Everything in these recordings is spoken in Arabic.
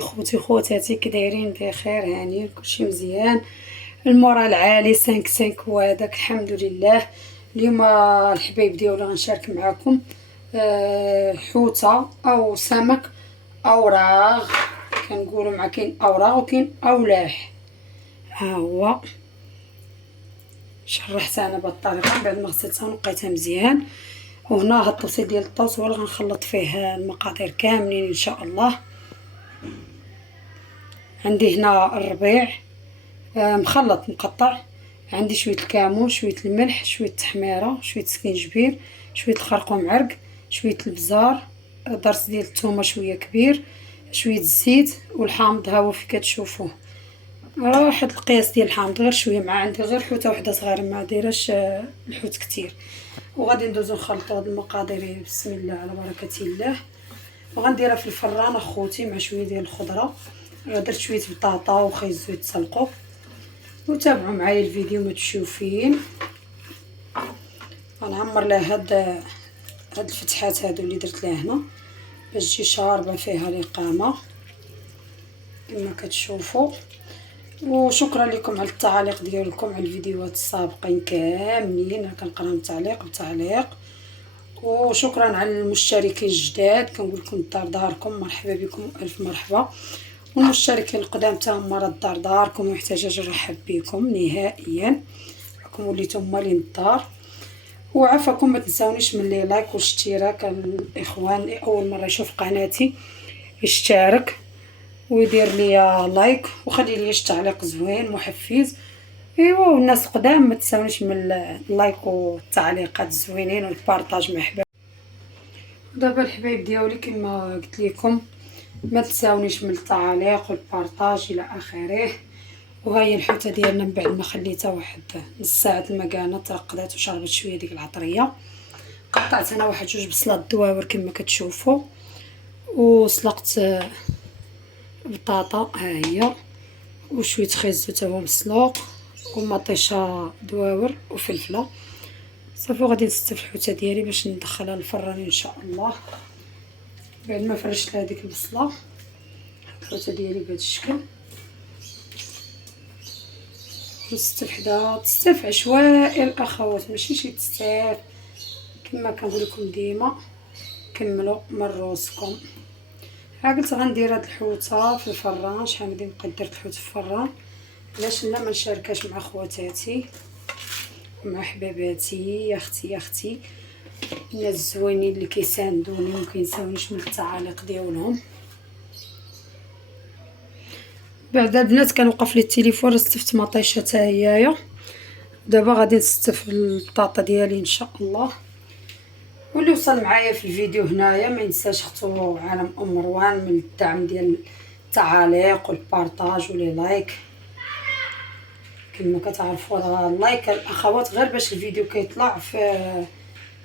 خوتي خواتاتي كي دايرين بخير هانيين كلشي مزيان. المورال عالي 5 وهذاك الحمد لله. اليوم الحبايب ديالي غنشارك معكم حوته او سمك اوراغ. كنقولوا مع كاين اوراغ وكاين اولاح. ها هو شرحتها انا بهذه الطريقه من بعد ما غسلتها ونقيتها مزيان. وهنا هاد الطوسي ديال الطوس هو اللي غنخلط فيه المقادير كاملين ان شاء الله. عندي هنا الربيع مخلط مقطع، عندي شويه الكمون، شويه الملح، شويه التحميره، شويه السكينجبير، شويه الخرقوم عرق، شويه البزار، ضرس ديال الثومه شويه كبير، شويه الزيت والحامض ها هو في كتشوفوه. واحد القياس ديال الحامض غير شويه، مع عندي غير حوته وحده صغيره ما دايراش الحوت كتير. وغادي ندوزو نخلطوا هاد المقادير بسم الله على بركه الله. وغنديرها في الفران اخوتي مع شويه ديال الخضره. درت شويه بطاطا وخيزو يتسلقوا. وتابعوا معايا الفيديو ما تشوفين. غنعمر لها هاد الفتحات هادو اللي درت لها هنا باش تجي شاربه فيها الإقامة كما كتشوفوا. وشكرا لكم على التعاليق ديالكم على الفيديوهات السابقين كاملين، كنقراهم تعليق بتعليق. وشكرا على المشتركين الجداد، كنقول لكم دار داركم، مرحبا بكم الف مرحبا. والمشتركين القدام تا هما راه الدار داركم ومحتاجه نرحب بكم نهائيا، راكم وليتم مالين الدار. وعافاكم ما تنساونيش من لي لايك والاشتراك. الاخوان اللي اول مره يشوف قناتي يشترك ويدير لي لايك وخلي لي تعليق زوين محفز. ايوا والناس قدام ما تنساونيش من اللايك والتعليقات الزوينين والبارطاج مع حبايبي. دابا الحبايب ديالي كما قلت لكم ما تنساونيش من التعليق والبارطاج الى اخره. وهي الحوته ديالنا من بعد ما خليتها واحد نص ساعه المكانه ترقدات وشربت شويه ديك العطريه. قطعت انا واحد جوج بصلات دواور كما كتشوفوا، وسلقت بطاطا ها هي، وشويه خيزو تا هو مسلوق، ومطيشه دواور وفلفله. صافي غادي نستف الحوته ديالي باش ندخلها للفران ان شاء الله. بعد ما فرشت لها ديك البصله الحوته ديالي بهذا الشكل. نستف حداها، تستف عشوائي الاخوات ماشي شي تستف كما كنقول لكم ديما. كملوا من روسكم. ها قلت غندير هاد الحوته في الفران. شحال غادي نبقى درت الحوت في الفران علاش لا ما نشاركهاش مع خواتاتي ومع حباباتي. يا اختي الناس الزوينين اللي كيساندوني وما كينساونيش من التعاليق ديالهم. بعد البنات كنوقف لي التليفون استفت مطيشه حتى هيايا. دابا غادي نستف البطاطا ديالي ان شاء الله. واللي وصل معايا في الفيديو هنايا ما ينساش اختو عالم ام مروان من الدعم ديال التعاليق والبارطاج ولي لايك. كما كتعرفوا اللايك الاخوات غير باش الفيديو كيطلع في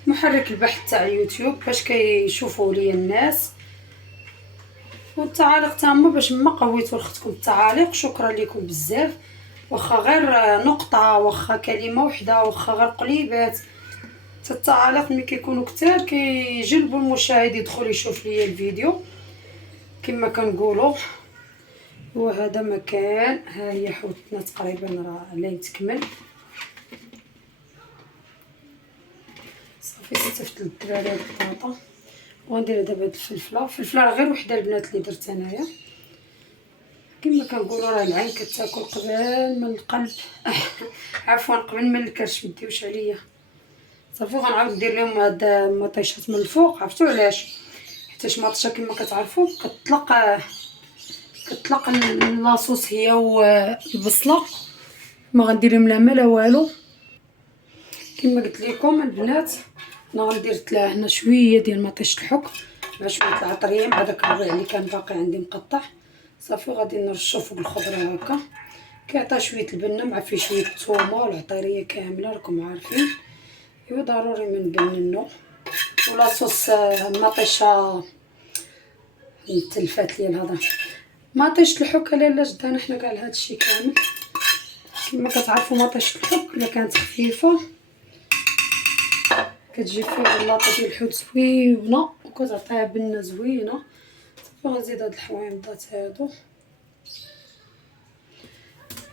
محرك البحث تاع يوتيوب باش كيشوفوا لي الناس. والتعاليق تاهما باش ما قويتوا لختكم التعاليق. شكرا لكم بزاف، واخا غير نقطه، واخا كلمه وحده، واخا غير قليبات. التعاليق ملي كيكونوا كتار كيجلبوا المشاهد يدخل يشوف لي الفيديو كما كنقولوا. وهذا مكان ها هي حوتنا تقريبا راه لين تكمل. صافي استفت للدراري البطاطا. وغندير دابا هاد الفلفله راه غير وحده البنات اللي درت انايا. كما كنقولوا راه العين كتاكل قبل من القلب عفوا قبل من الكرش مديوش عليا. صافي غنعاود ندير لهم هاد المطيشات من الفوق. عرفتوا علاش؟ حيت مطيشه كما كتعرفوا كتطلق لاصوص هي والبصله. ما غندير لهم لا ما لا والو. كما قلت لكم البنات انا غندير لها هنا شويه ديال مطيشه الحك مع شويه العطريه مع داك الربيع اللي كان باقي عندي مقطع. صافي غادي نرشو فوق الخضره هكا. كيعطي شويه البنه مع فيه شويه الثومه والعطريه كامله راكم عارفين. ايوا ضروري ما نبننو. ولا صوص مطيشه تلفات لي الهضره. مطيشه الحك لالا جدانا حنا كاع هادشي كامل. كما كتعرفوا مطيشه الحك الا كانت خفيفه كتجي فيها اللاطه ديال الحوت زوينه وكتعطيها بنه زوينه وغنزيد هاد الحويمضات هادو.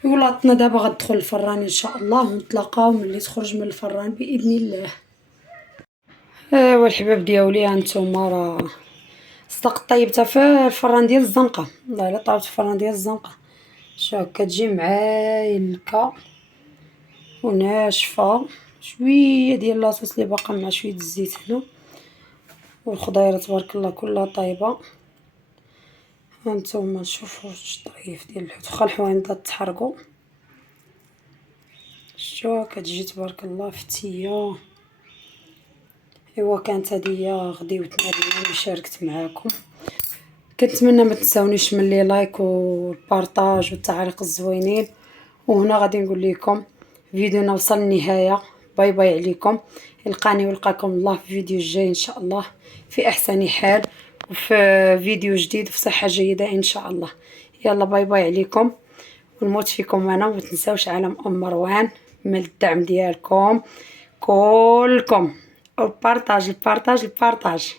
ولاتنا دابا غتدخل الفران ان شاء الله، ونتلاقاو ملي تخرج من الفران باذن الله. ايوا الحباب ديالي، هانتوما راه صدق طيبتها في الفران ديال الزنقه، والله الا طابت في الفران ديال الزنقه. شوف كتجي معايلكه وناشفه، شويه ديال لاصوص اللي باقا مع شويه الزيت هنا، والخضيره تبارك الله كلها طايبه. هانتوما شوفوا الطريف ديال الحوت، واخا الحويمضات تحرقوا. شتوها كتجي تبارك الله فتيه. ايوا كانت هذه غديوتنا اليوم اللي شاركت معاكم. كنتمنى ما تنساونيش من لي لايك والبارطاج والتعاليق الزوينين. وهنا غادي نقول لكم فيديونا وصل للنهايه. باي باي عليكم، القاني ولقاكم الله في فيديو الجاي ان شاء الله في احسن حال، وفي فيديو جديد في صحه جيده ان شاء الله. يلا باي باي عليكم، ونموت فيكم انا. وما تنساوش عالم ام مروان من الدعم ديالكم كلكم، البارطاج البارطاج البارطاج.